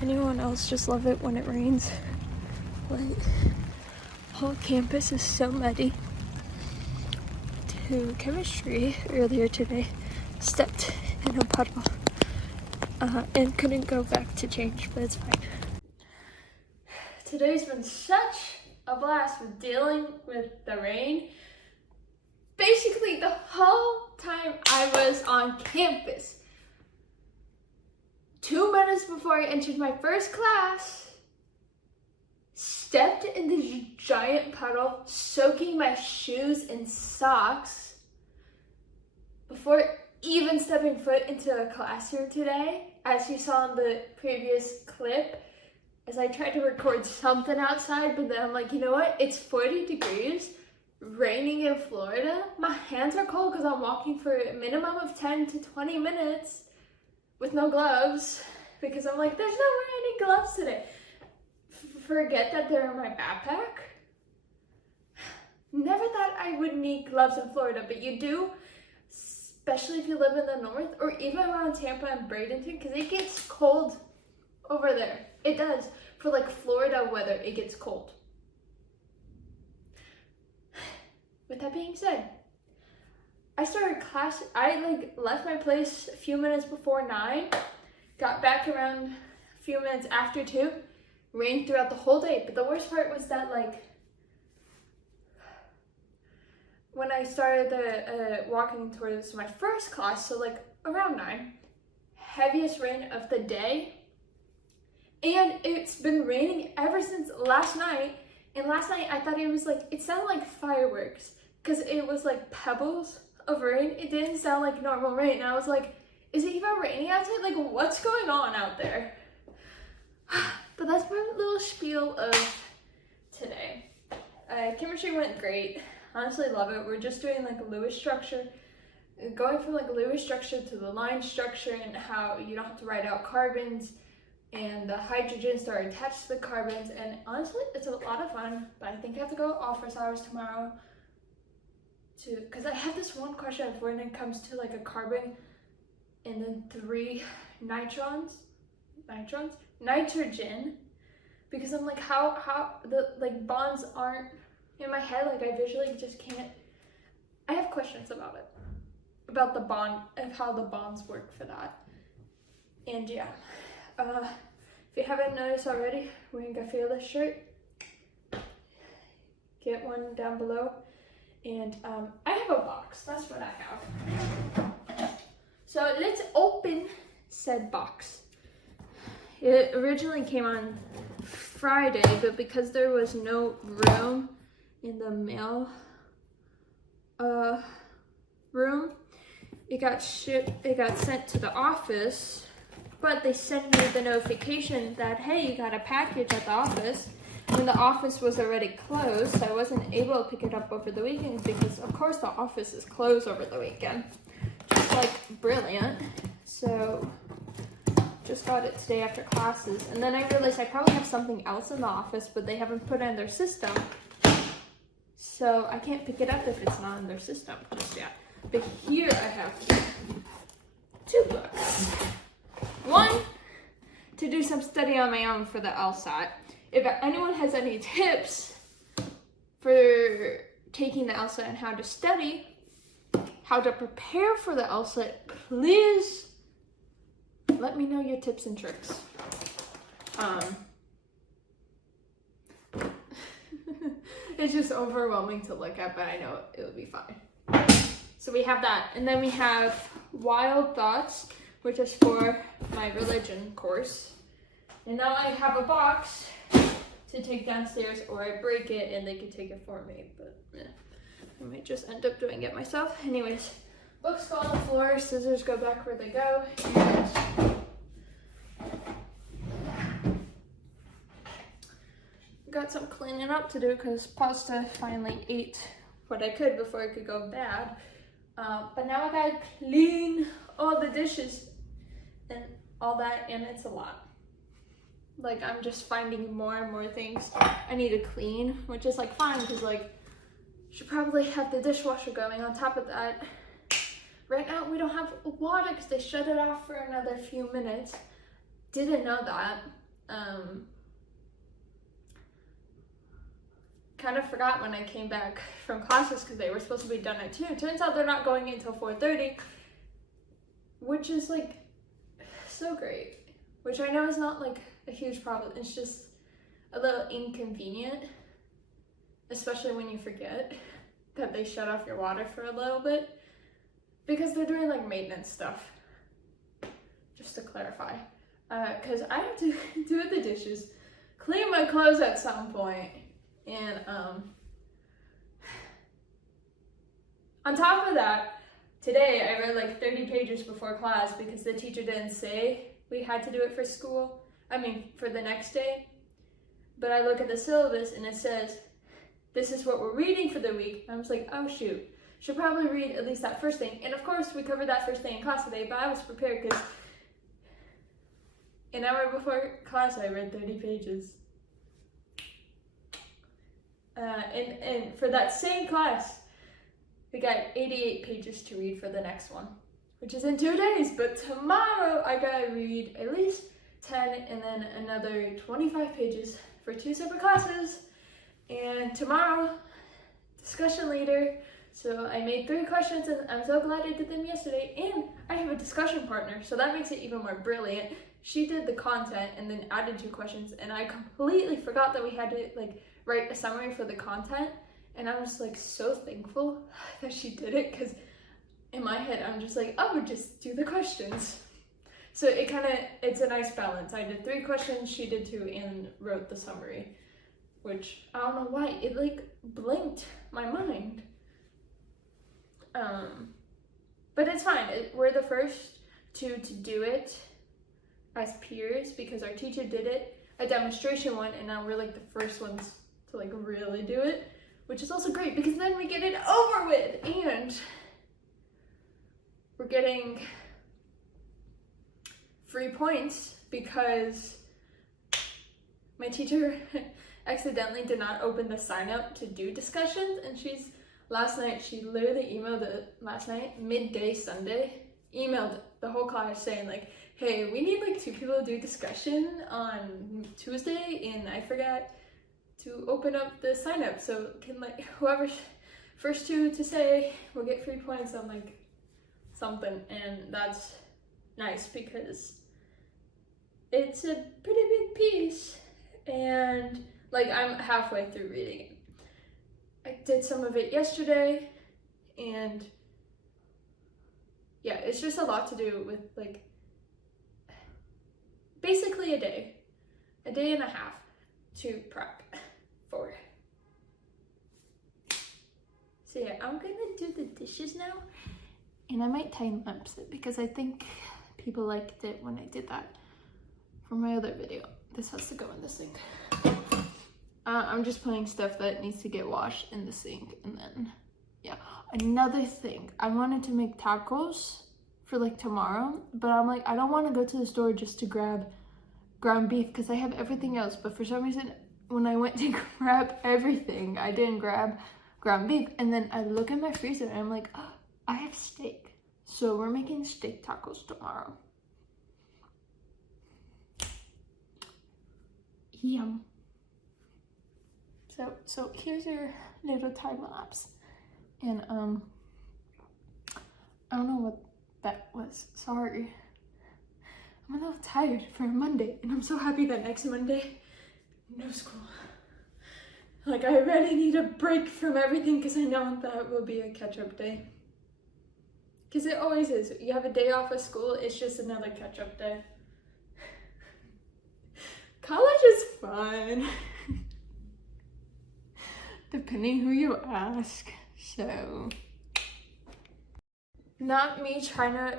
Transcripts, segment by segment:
anyone else just love it when it rains. Like, whole campus is so muddy. To chemistry earlier today, stepped in a puddle and couldn't go back to change, but it's fine. Today's been such a blast with dealing with the rain. Basically, the whole time I was on campus, 2 minutes before I entered my first class, stepped in this giant puddle, soaking my shoes and socks before even stepping foot into a classroom today. As you saw in the previous clip, as I tried to record something outside, but then I'm like, you know what? It's 40 degrees, raining in Florida. My hands are cold because I'm walking for a minimum of 10 to 20 minutes with no gloves because I'm like, there's no way I need gloves today. Forget that they're in my backpack. Never thought I would need gloves in Florida, but you do, especially if you live in the north or even around Tampa and Bradenton, because it gets cold over there. It does. For like Florida weather, it gets cold. With that being said, I started class, I left my place a few minutes before 9, got back around a few minutes after 2, rained throughout the whole day. But the worst part was that when I started walking towards my first class, so around 9, heaviest rain of the day. And it's been raining ever since last night. And last night I thought it was it sounded like fireworks because it was like pebbles of rain. It didn't sound like normal rain. I was like, is it even raining outside? Like, what's going on out there? But that's my little spiel of today. Chemistry went great. Honestly, love it. We're just doing a Lewis structure. Going from Lewis structure to the line structure and how you don't have to write out carbons and the hydrogens are attached to the carbons. And honestly, it's a lot of fun, but I think I have to go office hours tomorrow because I have this one question when it comes to a carbon and then 3 nitrogen, because I'm like, how the bonds aren't in my head. I visually just can't. I have questions about it, about the bond, of how the bonds work for that. And yeah, if you haven't noticed already, wearing a Fearless shirt, get one down below. And I have a box, that's what I have. So let's open said box. It originally came on Friday, but because there was no room in the mail room, it got sent to the office, but they sent me the notification that, hey, you got a package at the office, when the office was already closed. So I wasn't able to pick it up over the weekend because of course the office is closed over the weekend. Just brilliant. So just got it today after classes, and then I realized I probably have something else in the office, but they haven't put it in their system, so I can't pick it up if it's not in their system just yet. But here I have 2 books. One, to do some study on my own for the LSAT. If anyone has any tips for taking the LSAT and how to study, how to prepare for the LSAT, please let me know your tips and tricks. It's just overwhelming to look at, but I know it'll be fine. So we have that, and then we have Wild Thoughts, which is for my religion course. And now I have a box to take downstairs, or I break it and they can take it for me, but I might just end up doing it myself. Anyways, books go on the floor, scissors go back where they go, and got some cleaning up to do because Pasta finally ate what I could before it could go bad. But now I gotta clean all the dishes and all that, and it's a lot. I'm just finding more and more things I need to clean, which is fine because should probably have the dishwasher going. On top of that, right now we don't have water because they shut it off for another few minutes. Didn't know that. kind of forgot when I came back from classes because they were supposed to be done at 2. Turns out they're not going until 4:30, which is like so great, which I know is not like a huge problem. It's just a little inconvenient, especially when you forget that they shut off your water for a little bit because they're doing like maintenance stuff, just to clarify, because I have to do the dishes, clean my clothes at some point, and on top of that, today I read like 30 pages before class because the teacher didn't say we had to do it for school, for the next day. But I look at the syllabus and it says, this is what we're reading for the week. I was like, oh shoot, should probably read at least that first thing. And of course we covered that first thing in class today, but I was prepared because an hour before class I read 30 pages. And for that same class, we got 88 pages to read for the next one, which is in 2 days. But tomorrow I gotta read at least 10 and then another 25 pages for 2 separate classes. And tomorrow, discussion leader. So I made 3 questions and I'm so glad I did them yesterday. And I have a discussion partner, so that makes it even more brilliant. She did the content and then added 2 questions, and I completely forgot that we had to like write a summary for the content. And I was like so thankful that she did it, because in my head I'm just like, oh, just do the questions. So it's a nice balance. I did 3 questions, she did 2, and wrote the summary, which I don't know why, it like blinked my mind. But it's fine. We're the first 2 to do it as peers because our teacher did it, a demonstration one, and now we're like the first ones to like really do it, which is also great because then we get it over with and we're getting free points because my teacher accidentally did not open the sign up to do discussions, and last night she literally emailed it last night, midday Sunday, emailed the whole class saying like, hey, we need like 2 people to do discussion on Tuesday and I forgot to open up the sign up, so can like whoever's first 2 to say will get free points on like something. And that's nice because it's a pretty big piece and like I'm halfway through reading it. I did some of it yesterday and yeah, it's just a lot to do with like basically a day and a half to prep for. So yeah, I'm gonna do the dishes now, and I might time lapse it because I think people liked it when I did that for my other video. This has to go in the sink. I'm just putting stuff that needs to get washed in the sink, and then yeah. Another thing, I wanted to make tacos for like tomorrow, but I'm like, I don't want to go to the store just to grab ground beef because I have everything else, but for some reason when I went to grab everything I didn't grab ground beef, and then I look at my freezer and I'm like, oh, I have steak, so we're making steak tacos tomorrow. Yum. So here's your little time lapse, and I don't know what that was, sorry. I'm a little tired for a Monday, and I'm so happy that next Monday, no school. Like, I really need a break from everything because I know that will be a catch-up day. Because it always is. You have a day off of school, it's just another catch-up day. College is fun. Depending who you ask, so. Not me trying to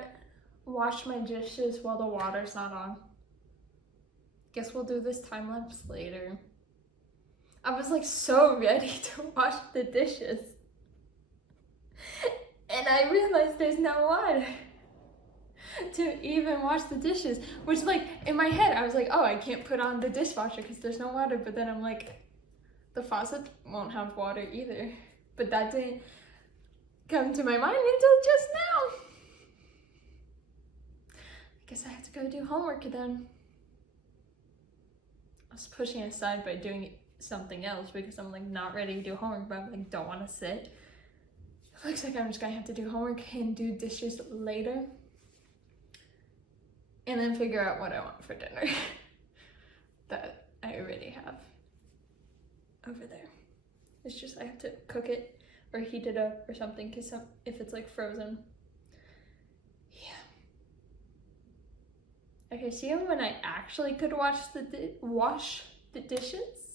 wash my dishes while the water's not on. Guess we'll do this time lapse later. I was like so ready to wash the dishes. And I realized there's no water to even wash the dishes. Which like in my head, I was like, oh, I can't put on the dishwasher because there's no water. But then I'm like, the faucet won't have water either. But that didn't come to my mind until just now. I guess I have to go do homework then. I was pushing it aside by doing something else because I'm like not ready to do homework, but I'm like don't want to sit. It looks like I'm just gonna have to do homework and do dishes later. And then figure out what I want for dinner that I already have over there. It's just I have to cook it or heat it up or something because if it's like frozen. Yeah. Okay, see when I actually could wash the dishes?